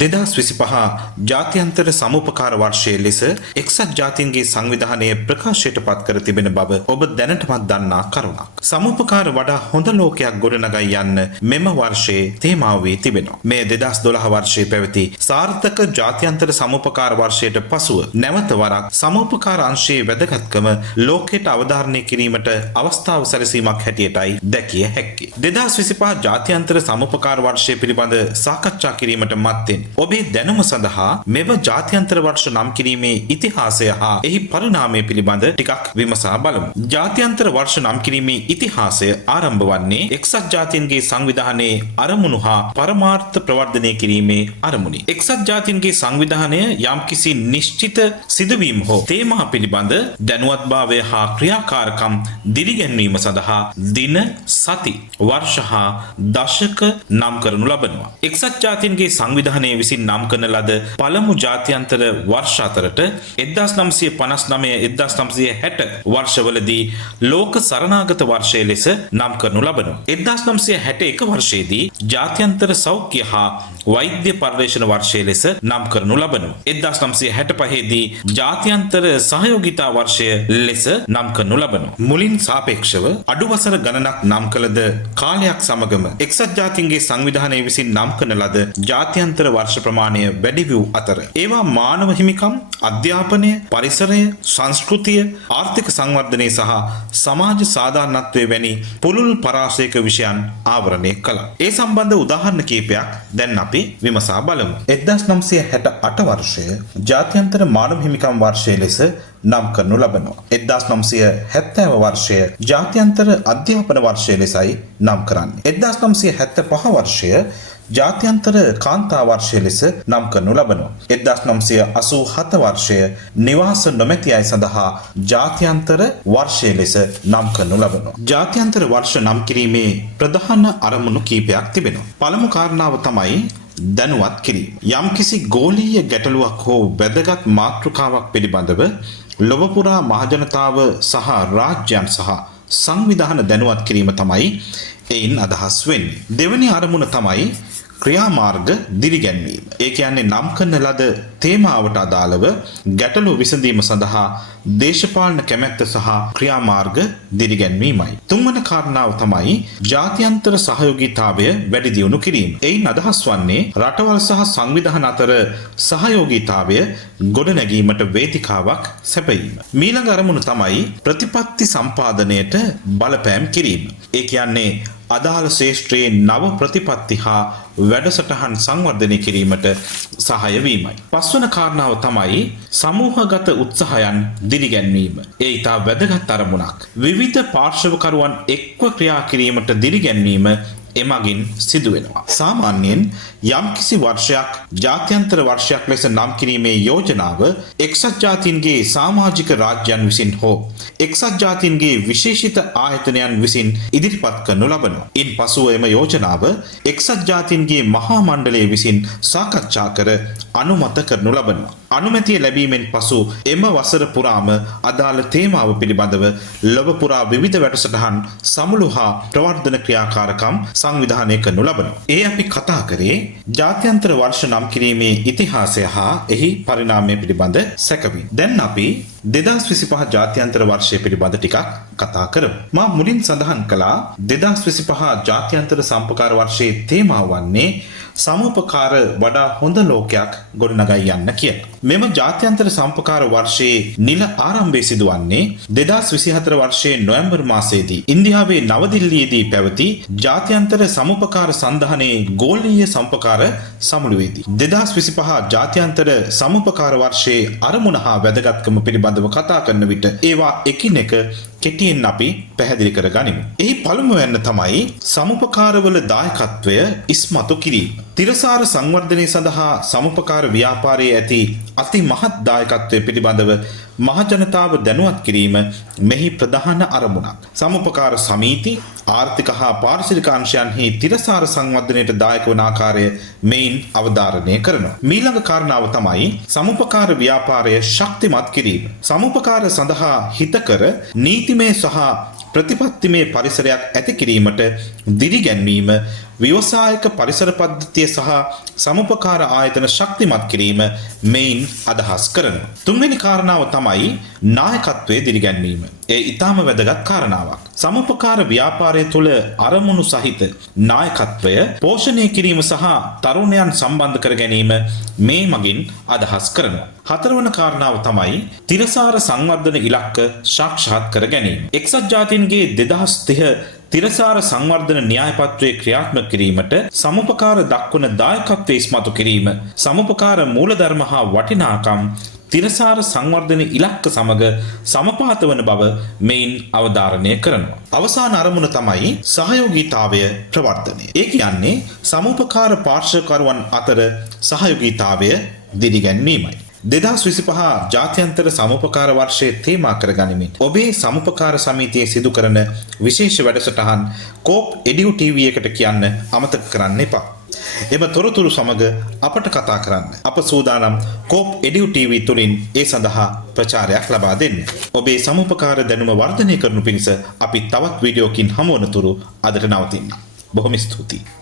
2025 ජාත්‍යන්තර සමුපකාර වර්ෂයේ ලෙස එක්සත් ජාතීන්ගේ සංවිධානය ප්‍රකාශයට පත් කර තිබෙන බව ඔබ දැනටමත් දන්නා කරුණක්. සමුපකාර වඩා හොඳ ලෝකයක් ගොඩනගා යන්න මෙම වර්ෂයේ තේමාව වී තිබෙනවා. මේ 2012 වර්ෂයේ පැවති සාර්ථක ජාත්‍යන්තර සමුපකාර වර්ෂයට පසුව නැවත වරක් සමුපකාර අංශයේ වැදගත්කම ලෝකයට අවධාරණය කිරීමට අවස්ථාව සැලසීමක් හැටියටයි දැකිය හැක්කේ. 2025 ජාත්‍යන්තර සමුපකාර වර්ෂය පිළිබඳ සාකච්ඡා කිරීමට මත්තෙන් ඔබේ දැනුම සඳහා මෙම ජාත්‍යන්තර වර්ෂ නම් කිරීමේ ඉතිහාසය හා එහි පරිණාමය පිළිබඳ ටිකක් විමසා බලමු. ජාත්‍යන්තර වර්ෂ නම් කිරීමේ ඉතිහාසය ආරම්භ වන්නේ එක්සත් ජාතීන්ගේ සංවිධානයේ අරමුණු හා පරමාර්ථ ප්‍රවර්ධනය කිරීමේ අරමුණින්. එක්සත් ජාතීන්ගේ සංවිධානය යම්කිසි නිශ්චිත සිදුවීම් හෝ තේමා පිළිබඳ දැනුවත්භාවය හා ක්‍රියාකාරකම් දිරිගැන්වීම සඳහා දින, සති, වර්ෂ හා දශක නම් කරනු ලබනවා. එක්සත් ජාතීන්ගේ සංවිධානය විසින් නම් කරන ලද පළමු ජාත්‍යන්තර වර්ෂ අතරට 1959-1960 වර්ෂවලදී ලෝක සරණාගත වර්ෂය ලෙස නම් කරනු ලබනවා. 1961 වර්ෂයේදී ජාත්‍යන්තර සෞඛ්‍ය හා වෛද්‍ය පර්යේෂණ වර්ෂය ලෙස නම් කරනු ලබනවා. 1965 දී ජාත්‍යන්තර සහයෝගිතා වර්ෂය ලෙස නම් කරනු ලබනවා. මුලින් සාපේක්ෂව අඩු වසර ගණනක් නම් කළද කාලයක් සමගම එක්සත් ජාතීන්ගේ සංවිධානය විසින් නම් කරන ලද ජාත්‍යන්තර වර්ෂ ප්‍රමාණය වැඩි වූ අතර ඒවා මානව හිමිකම්, අධ්‍යාපනය, පරිසරය, සංස්කෘතිය, ආර්ථික සංවර්ධනය සහ සමාජ සාධාරණත්වය වැනි පුළුල් පරාසයක විෂයන් ආවරණය කළා. ඒ සම්බන්ධ උදාහරණ කිහිපයක් දැන් අපි විමසා බලමු. 1968 වර්ෂය ජාත්‍යන්තර මානව හිමිකම් වර්ෂය ලෙස නම් කරනු ලබනවා. 1970 වර්ෂය ජාත්‍යන්තර අධ්‍යාපන වර්ෂය ලෙසයි නම් කරන්නේ. 1975 වර්ෂය ජාත්‍යන්තර කාන්තා වර්ෂය ලෙස නම් කරනු ලබනවා. 1987 වර්ෂය නිවාස නොමැති අය සඳහා ජාත්‍යන්තර වර්ෂය ලෙස නම් කරනු ලබනවා. ජාත්‍යන්තර වර්ෂ නම් කිරීමේ ප්‍රධාන අරමුණු කීපයක් තිබෙනවා. පළමු කාරණාව තමයි දැනුවත් කිරීම. යම්කිසි ගෝලීය ගැටලුවක් හෝ වැදගත් මාතෘකාවක් පිළිබඳව ලොව පුරා මහජනතාව සහ රාජ්‍යයන් සහ සංවිධාන දැනුවත් කිරීම තමයි එයින් අදහස් වෙන්නේ. දෙවැනි අරමුණ තමයි ක්‍රියාමාර්ග දිරිගැන්වීම. ඒ කියන්නේ නම් කරන ලද තේමාවට අදාළව ගැටලු විසඳීම සඳහා දේශපාලන කැමැත්ත සහ ක්‍රියාමාර්ග දිරිගැන්වීමයි. තුන්වන කාරණාව තමයි ජාත්‍යන්තර සහයෝගීතාවය වැඩි දියුණු කිරීම. එයින් අදහස් වන්නේ රටවල් සහ සංවිධාන අතර සහයෝගීතාවය ගොඩනැගීමට වේදිකාවක් සැපයීම. ඊළඟ අරමුණ තමයි ප්‍රතිපත්ති සම්පාදනයට බලපෑම් කිරීම. ඒ කියන්නේ අදාළ ශේෂ්ත්‍රයේ නව ප්‍රතිපත්ති හා වැඩසටහන් සංවර්ධනය කිරීමට සහාය වීමයි. පස්වන කාරණාව තමයි සමූහගත උත්සාහයන් දිරිගැන්වීම. ඒ ඉතා වැදගත් අරමුණක්. විවිධ පාර්ශවකරුවන් එක්ව ක්‍රියා කිරීමට දිරිගැන්වීම එමගින් සිදු වෙනවා. සාමාන්‍යයෙන් යම්කිසි වර්ෂයක් ජාත්‍යන්තර වර්ෂයක් ලෙස නම් කිරීමේ යෝජනාව එක්සත් ජාතීන්ගේ සමාජික රාජ්‍යයන් විසින් හෝ එක්සත් ජාතීන්ගේ විශේෂිත ආයතනයන් විසින් ඉදිරිපත් කරනු ලබනවා. ඉන් පසුව එම යෝජනාව එක්සත් ජාතීන්ගේ මහා මණ්ඩලය විසින් සාකච්ඡා කර අනුමත කරනු ලබනවා. අනුමැතිය ලැබීමෙන් පසු එම වසර පුරාම අදාළ තේමාව පිළිබඳව ලොව පුරා විවිධ වැඩසටහන් සමුළු හා ප්‍රවර්ධන ක්‍රියාකාරකම් සංවිධානය කරනු ලබනවා. ඒ අපි කතා කරේ ජාත්‍යන්තර වර්ෂ නම් කිරීමේ ඉතිහාසය හා එහි පරිණාමය පිළිබඳ සැකවින්. දැන් අපි 2025 ජාත්‍යන්තර වර්ෂය පිළිබඳ ටිකක් කතා කරමු. මා මුලින් සඳහන් කළා 2025 ජාත්‍යන්තර සම්පකාර වර්ෂයේ තේමාව වන්නේ සමුපකාර වඩා හොඳ ලෝකයක් ගොඩනගා යන්න කියලා. මෙම ජාත්‍යන්තර සම්පකාර වර්ෂයේ නිල ආරම්භය සිදුවන්නේ 2024 වර්ෂයේ නොවැම්බර් මාසයේදී ඉන්දියාවේ නවදිල්ලියේදී පැවති ජාත්‍යන්තර සමුපකාර සන්ධානයේ ගෝලීය සම්පකාර සමුළුවේදී. 2025 ජාත්‍යන්තර සමුපකාර වර්ෂයේ අරමුණ හා වැදගත්කම පිළිබඳව කතා කරන විට ඒවා එකිනෙක කෙටියෙන් අපි පැහැදිලි කර ගනිමු. එහි පළමුවැන්න තමයි සමුපකාරවල දායකත්වය ඉස්මතු කිරීම. තිරසාර සංවර්ධනය සඳහා සමුපකාර ව්‍යාපාරයේ ඇති අති මහත් දායකත්වය පිළිබඳව මහජනතාව දැනුවත් කිරීම මෙහි ප්‍රධාන අරමුණක්. සමුපකාර සමීති ආර්ථික හා පාරිසරික අංශයන්හි තිරසාර සංවර්ධනයට දායක වන ආකාරය මෙයින් අවධාරණය කරනවා. ඊළඟ කාරණාව තමයි සමුපකාර ව්‍යාපාරය ශක්තිමත් කිරීම. සමුපකාර සඳහා හිතකර නීතිමය සහ ප්‍රතිපත්තිමය පරිසරයක් ඇති කිරීමට දිරිගැන්වීම ව්‍යවසායක පරිසර පද්ධතිය සහ සමුපකාර ආයතන ශක්තිමත් කිරීම මෙයින් අදහස් කරනවා. තුන්වෙනි කාරණාව තමයි නායකත්වයේ දිරිගැන්වීම. ඒ ඊටාම වැදගත් කාරණාවක්. සමුපකාර ව්‍යාපාරය තුළ අරමුණු සහිත නායකත්වය පෝෂණය කිරීම සහ තරුණයන් සම්බන්ධ කර ගැනීම මේ මගින් අදහස් කරනවා. හතරවන කාරණාව තමයි තිරසාර සංවර්ධන ඉලක්ක සාක්ෂාත් කර ගැනීම. එක්සත් ජාතීන්ගේ 2030 තිරසාර සංවර්ධන න්‍යායපත්‍රයේ ක්‍රියාත්මක කිරීමට සමුපකාර දක්වන දායකත්වයේ ඉස්මතු කිරීම, සමුපකාර මූලධර්ම හා වටිනාකම් තිරසාර සංවර්ධන ඉලක්ක සමග සමපාත වන බව මෙයින් අවධාරණය කරනවා. අවසාන අරමුණ තමයි සහයෝගීතාවය ප්‍රවර්ධනය. ඒ කියන්නේ සමුපකාර පාර්ශ්වකරුවන් අතර සහයෝගීතාවය දිරිගැන්වීමයි. 2025 ජාත්‍යන්තර සමුපකාර වර්ෂයේ තේමා කර ගනිමින් ඔබේ සමුපකාර සමිතියේ සිදු කරන විශේෂ වැඩසටහන් කෝප් එඩියු ටීවී එකට කියන්න අමතක කරන්න එපා. එම තොරතුරු සමග අපට කතා කරන්න. අප සූදානම් කෝප් එඩියු ටීවී තුලින් ඒ සඳහා ප්‍රචාරයක් ලබා දෙන්න. ඔබේ සමුපකාර දැනුම වර්ධනය කරනු පිණිස අපි තවත් වීඩියෝකින් හමුවනතුරු අදට නවතින්න. බොහොම ස්තුතියි.